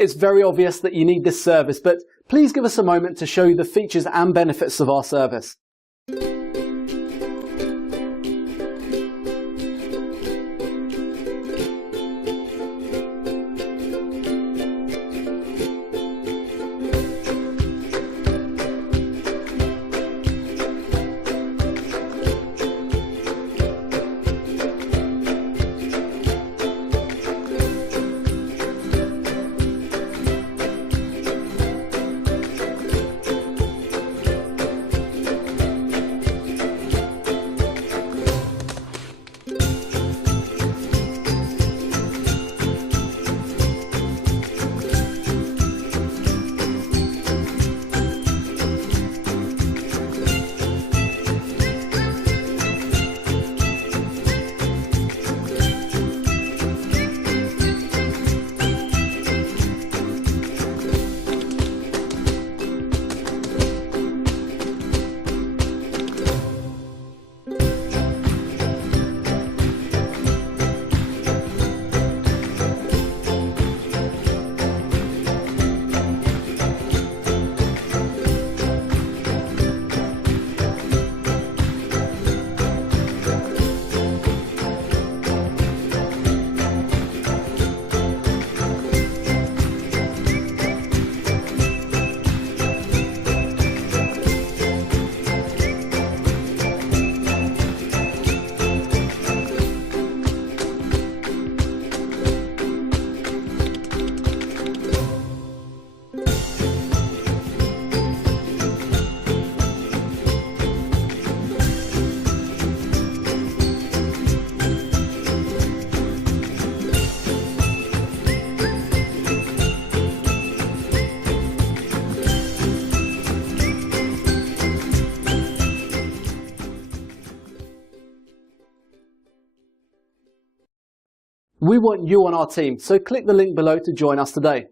It's very obvious that you need this service, but please give us a moment to show you the features and benefits of our service. We want you on our team, so click the link below to join us today.